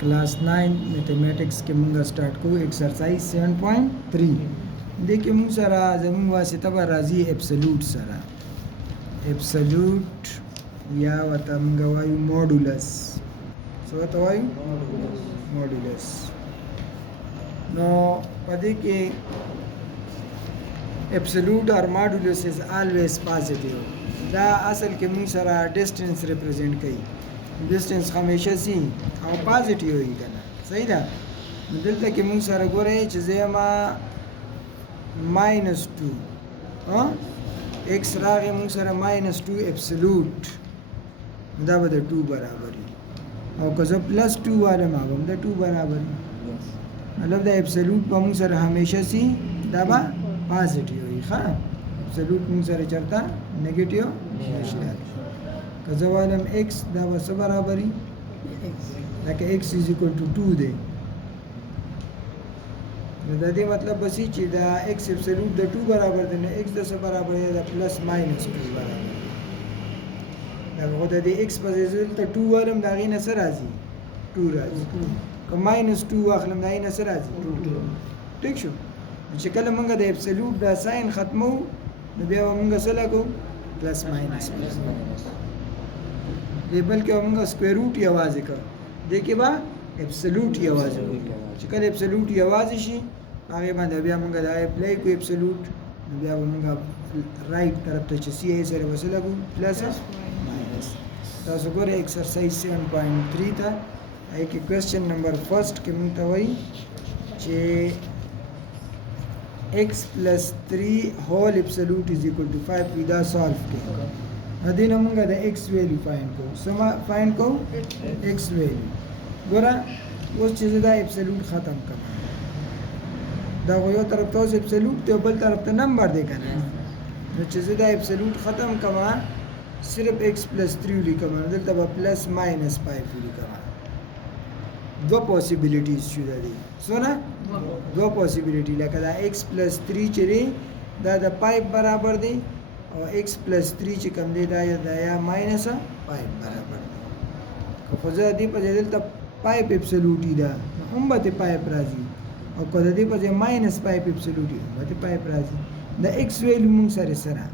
क्लास 9 मैथमेटिक्स के मुंगा स्टार्ट को एक्सरसाइज 7.3 देखिए मुंग सरा जमुंग वास्ते बा राजी एब्सोल्यूट सरा एब्सोल्यूट या वता मुंगा वायु मॉडुलस सो वता वायु मॉडुलस नो पदे के एब्सोल्यूट और मॉडुलस इज ऑलवेज पॉजिटिव दा असल के मुंग सरा डिस्टेंस रिप्रेजेंट कई डिस्टेंस हमेशा सी او पॉजिटिव ही करना सही दा दलता के मुंग सरा गोरे चीज़ें मा -2 हाँ एक्स रागे मुंग सरा -2 एब्सोल्यूट दा बदे 2 बराबर ही और कज़ो +2 वाले मावम दा 2 बराबर ही मतलब दा एब्सोल्यूट मुंग सरा हमेशा सी दा बा पॉजिटिव ही हाँ एब्सोल्यूट मुंग सरा चलता नेगेटिव नहीं कज़ो वाले एक्स दा बस बराबर ही like x is equal to 2 दे दा दे मतलब बस ही चीज़ दा x एब्सोल्यूट दा 2 बराबर दे ने x दस बराबर है दा +- 2 बराबर दा होता दे x पर रिजल्ट ता 2 वालम दा गीना सर राजी 2 राजी का -2 वाखलम दा गीना सर राजी 2 ठीक शो چې کله موږ د एब्सोल्यूट دا साइन ختمو نو بیا موږ سره کو +- دی بلکې موږ سکوير روټ یوازې کا دغه با एब्सोल्यूट یوازې چې کله एब्सोल्यूट یوازې شي هغه باندې بیا موږ دا اپلای کو एब्सोल्यूट بیا موږ رائټ طرف ته چې سی سره وسله کو پلس ماینس تاسو ګوره ایکسرسایز 7.3 ته ای کې کوېسچن نمبر فرست کې موږ ته وایي چې x plus 3 whole absolute is equal to 5 ودا سالف کې ادینه موږ د x ویلیو فایند کو سما فایند کو x ویلیو ګوره اوس چې دا absolute ختم کړه دا یو طرف ته absolute ته بل طرف ته نمبر دی کنه نو چې دا absolute ختم کړه صرف x plus 3 لیکم دلته به +- 5 لیکم दो पॉसिबिलिटीज शुदा दी सोना दो पॉसिबिलिटी लगा दा x + 3 चरे दा द पाइप बराबर दी और x + 3 च कम दे दा या माइनस पाइप बराबर को फजा दी पर जदल त पाइप एब्सोल्यूट दा हम बते पाइप राजी और को दी पर माइनस पाइप एब्सोल्यूट बते पाइप राजी द x वैल्यू मुंग सरे सरा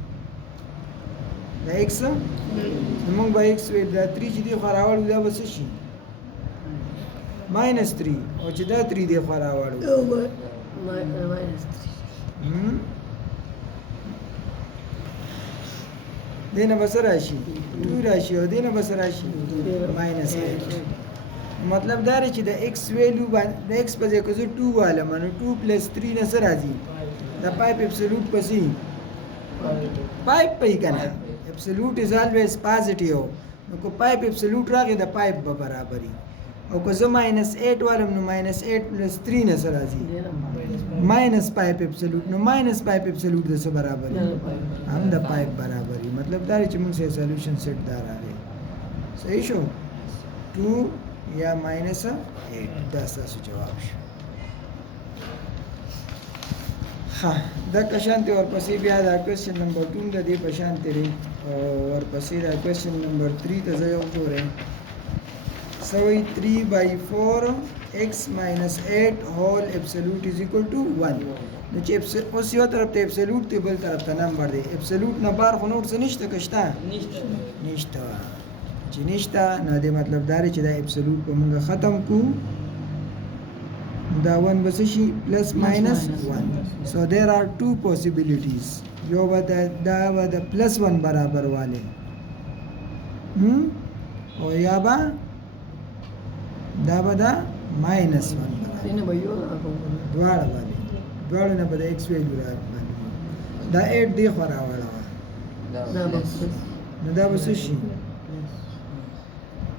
द x मुंग बा x वैल्यू दा 3 च दी खरावल दा बस शी -3 او چې دا 3 دی خو راوړو دینه بس راشي 2 راشي او دینه بس راشي -8 مطلب دا چې د x ویلیو باندې د x په ځای کې 2 واله منو 2 + 3 نه سره راځي دا پایپ एब्सोल्यूट پسې پایپ پې کنه एब्सोल्यूट از الویز پوزټیو نو کو پایپ एब्सोल्यूट راغی د پایپ به برابرۍ او که زه -8 والم نو -8 + 3 نه سره راځي ماینس پایپ एब्सोल्यूट نو ماینس پایپ एब्सोल्यूट د څه برابر هم د پایپ برابرۍ مطلب دا چې موږ سه سولوشن سیټ دا راغی صحیح شو 2 یا -8 دا ستاسو جواب شو ها دا کشانته ورپسې بیا دا کوېسچن نمبر 2 د دې پشانته لري او ورپسې دا کوېسچن نمبر 3 ته ځای وګورئ So 3/4 x - 8 whole absolute is equal to 1 نو چې اوس یو طرف ته absolute دی بل طرف ته نمبر دی absolute نه بار خو نور څه نشته کشته نشته چې نشته نو دې مطلب دا چې دا absolute په موږ ختم کو دا 1 بس شي +- 1 so there are two possibilities یو به دا به د +1 برابر والے او یا به دا به دا -1 دواړه باندې دواړه نه به د x ویلیو راځي دا 8 دی خو راوړه نو دا به څه شي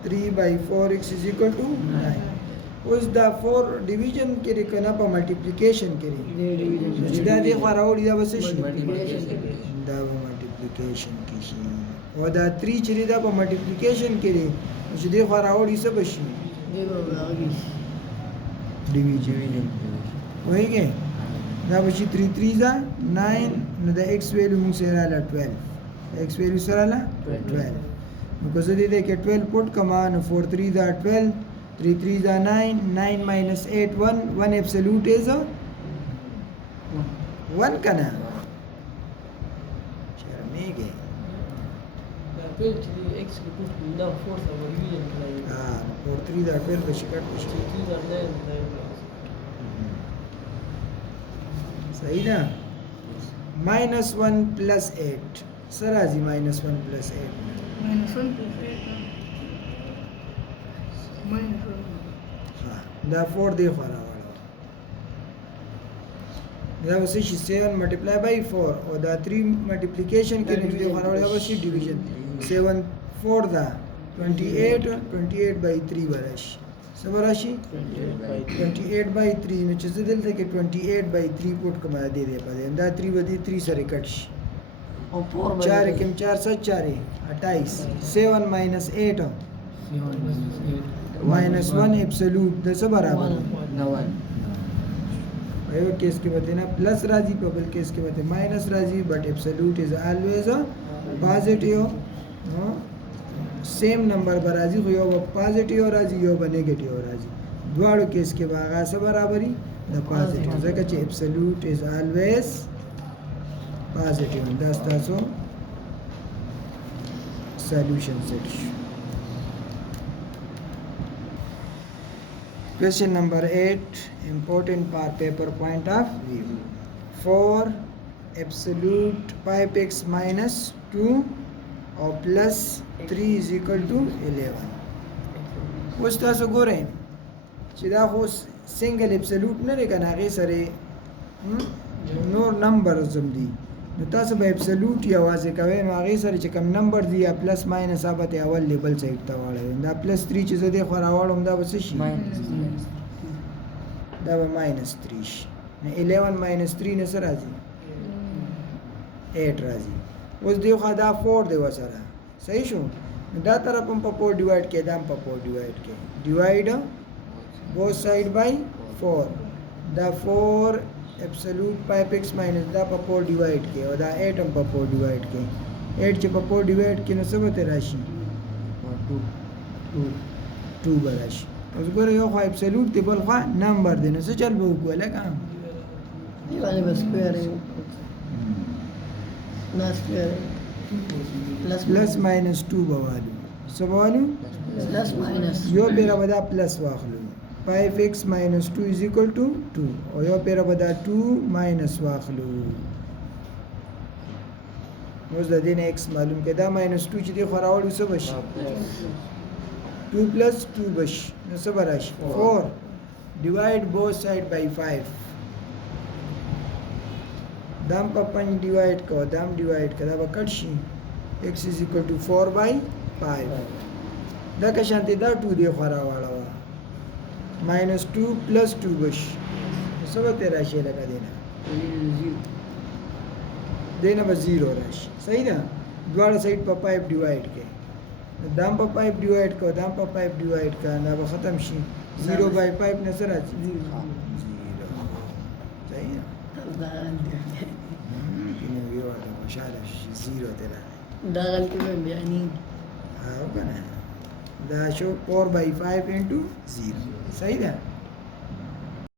3/4 x is equal to 9 اوس دا 4 ډیویژن کې کنه په ملټیپلیکیشن کې چې دا دی خو راوړي دا به څه شي دا به ملټیپلیکیشن کې شي او دا 3 چې دا په ملټیپلیکیشن کې چې دی خو راوړي څه به شي डिवीजन वही के دا بشي 3 3 ዛ 9 نو د x ویلیو موږ سره رااله 12 x ویلیو سره رااله 12 نو که زه دې کې 12 پټ کما نو 4 3 ዛ 12 3 3 are 9, 9 minus 8 1, 1 absolute is 1 kana شرمېږي Twelve to the X put now fourth our union line. 4 3 دا 12 بشي کټ بشي These are 9 صحیح ده minus 1 plus 8 سره راځي minus 1 plus 8 minus 1 plus 8 minus 1 دا 4 دی خو راوړو دا وسې شي 7 multiply by 4 او دا 3 multiplication کې نږدې خو راوړو دا شي division 7 4 دا 28 28 by 3 ورشي څه راشي 28 by 3 نو چې زه دلته کې 28 by 3 پټ کوم دی دی په دې دا 3 ودی 3 سره کټ شي او 4 4 کې 4 7 4 28 7 minus 8 minus 1 absolute د څه برابر No په یو کیس کې وته نه پلس راځي په بل کیس کې وته ماینس راځي بٹ absolute is always a positive no سیم نمبر به راځي خو یو به پازیټیو راځي یو به نیگیټیو راځي دواړو کیس کې به هغه څه برابري د پازیټیو ځکه چې absolute is always positive دا ستاسو solution set شو question number 8 important for paper point of view 4 absolute 5x minus 2 or plus 3 is equal to 11 اوس تاسو ګورئ چې دا خو سنگل absolute نه دی کنه هغې سره نور نمبر زم دي نو تاسو به absolute یوازې کوئ نو هغې سره چې کوم نمبر دی یا پلس ماینس هغه به اول لیبل سایډ ته واړوئ دا پلس 3 چې زه دې خو راواړم دا به څه شي دا به ماینس 3 شي نو 11 ماینس 3 نه څه راځي 8 راځي اوس دی خو دا 4 دی وسره صحیح شو دا طرف هم په 4 ډیوایډ کې دا هم په 4 ډیوایډ کې ډیوایډ both side by 4 دا 4 absolute 5x minus دا په 4 ډیوایډ کې او دا 8 هم په 4 ډیوایډ کې 8 چې په 4 ډیوایډ کې نو څه به راشي 2 به راشي اوس ګوره یو خو absolute دی بل خو نمبر دی نو څه چل به وکړو لکه دیوانه بس square ना square plus minus 2 بوالو څه بوالو plus minus یو پیرا بدا پلس واخلو 5x minus 2 is equal to 2 او یو پیرا بدا 2 minus واخلو اوس د دې نه x معلوم کړه minus 2 چې دی خو راوړو څه بشي 2 plus 2 بشي نو څه براشي 4 divide both side by 5 دام په 5 divide کو دام divide کړه به کټ شي x is equal to 4 by 5 دا که شانتی دا 2 دی خو راوړو minus 2 plus 2 بشي څه به تیر راشي لکه دینا به 0 راشي صحیح ده دواړه سایډ په 5 ډیوایډ کې دام په 5 ډیوایډ کو دام په 5 ډیوایډ کا دا به ختم شي 0 by 5 نه سره راځي 0 صحیح ده کینه یو دا خوشاله شي 0 ته دا غلطی به بیانی او کنه دا شو 4 by 5 into 0 صحیح ده